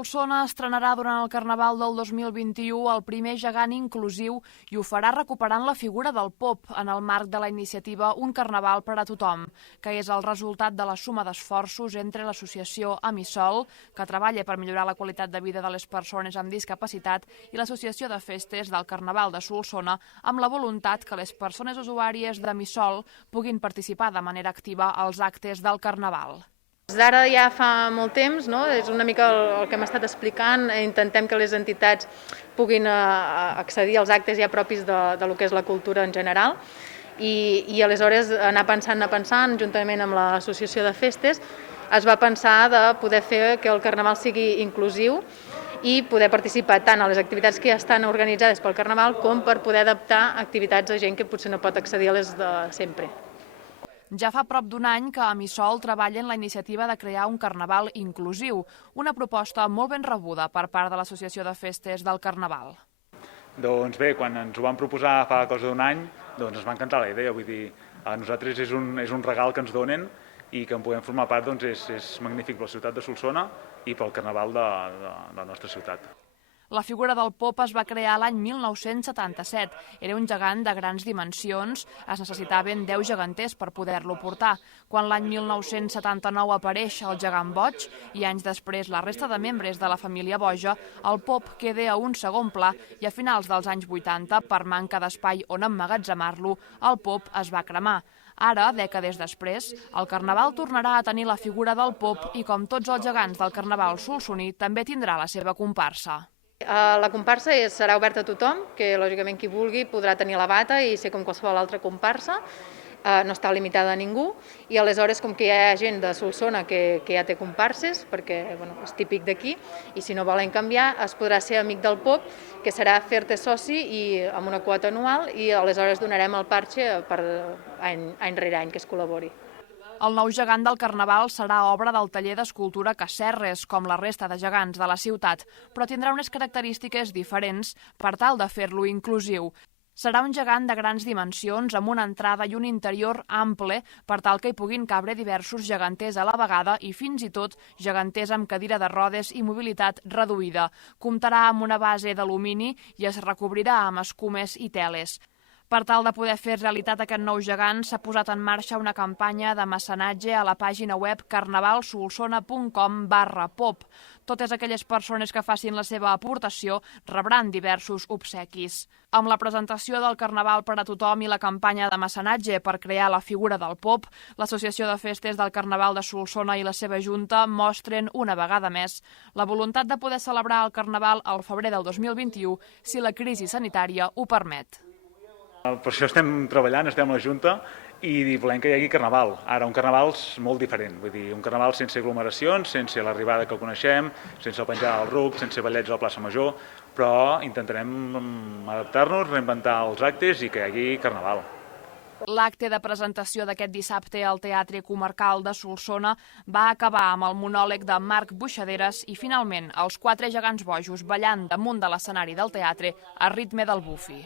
Solsona estrenarà durant el Carnaval del 2021 el primer gegant inclusiu i ho farà recuperant la figura del pop en el marc de la iniciativa Un Carnaval per a tothom, que és el resultat de la suma d'esforços entre l'associació Amisol, que treballa per millorar la qualitat de vida de les persones amb discapacitat, i l'associació de festes del Carnaval de Solsona, amb la voluntat que les persones usuàries d'Amisol puguin participar de manera activa als actes del Carnaval. D'ara ja fa molt temps, no? És una mica el que hem estat explicant, intentem que les entitats puguin accedir als actes ja propis de lo que és la cultura en general i aleshores anar pensant, juntament amb l'associació de festes, es va pensar de poder fer que el Carnaval sigui inclusiu i poder participar tant a les activitats que ja estan organitzades pel Carnaval com per poder adaptar activitats a gent que potser no pot accedir a les de sempre. Ja fa prop d'un any que Amisol treballa en la iniciativa de crear un Carnaval inclusiu, una proposta molt ben rebuda per part de l'Associació de Festes del Carnaval. Doncs bé, quan ens ho van proposar fa cosa d'un any, doncs ens va encantar la idea. Vull dir, a nosaltres és un regal que ens donen i que en podem formar part, doncs és magnífic per la ciutat de Solsona i pel Carnaval de la nostra ciutat. La figura del pop es va crear l'any 1977. Era un gegant de grans dimensions, es necessitaven 10 geganters per poder-lo portar. Quan l'any 1979 apareix el gegant boig i anys després la resta de membres de la família boja, el pop queda a un segon pla i a finals dels anys 80, per manca d'espai on emmagatzemar-lo, el pop es va cremar. Ara, dècades després, el Carnaval tornarà a tenir la figura del pop i, com tots els gegants del Carnaval solsoní, també tindrà la seva comparsa. La comparsa serà oberta a tothom, que lògicament qui vulgui podrà tenir la bata i ser com qualsevol altra comparsa, no està limitada a ningú, i aleshores com que hi ha gent de Solsona que ja té comparses, perquè és típic d'aquí, i si no volen canviar es podrà ser amic del pop, que serà fer-te soci i amb una quota anual, i aleshores donarem el parxe per any rere any que es col·labori. El nou gegant del Carnaval serà obra del taller d'escultura Casserres, com la resta de gegants de la ciutat, però tindrà unes característiques diferents per tal de fer-lo inclusiu. Serà un gegant de grans dimensions amb una entrada i un interior ample per tal que hi puguin cabre diversos geganters a la vegada i fins i tot geganters amb cadira de rodes i mobilitat reduïda. Comptarà amb una base d'alumini i es recobrirà amb escumes i teles. Per tal de poder fer realitat aquest nou gegant, s'ha posat en marxa una campanya de mecenatge a la pàgina web carnavalsolsona.com/pop. Totes aquelles persones que facin la seva aportació rebran diversos obsequis. Amb la presentació del Carnaval per a tothom i la campanya de mecenatge per crear la figura del pop, l'Associació de Festes del Carnaval de Solsona i la seva junta mostren una vegada més la voluntat de poder celebrar el Carnaval al febrer del 2021 si la crisi sanitària ho permet. Per això estem treballant, estem a la Junta i volem que hi hagi Carnaval. Ara, un Carnaval molt diferent, vull dir, un Carnaval sense aglomeracions, sense l'arribada que el coneixem, sense el penjar al RUC, sense ballets a la plaça Major, però intentarem adaptar-nos, reinventar els actes i que hi hagi Carnaval. L'acte de presentació d'aquest dissabte al Teatre Comarcal de Solsona va acabar amb el monòleg de Marc Buixaderes i, finalment, els 4 gegants bojos ballant damunt de l'escenari del teatre a ritme del bufi.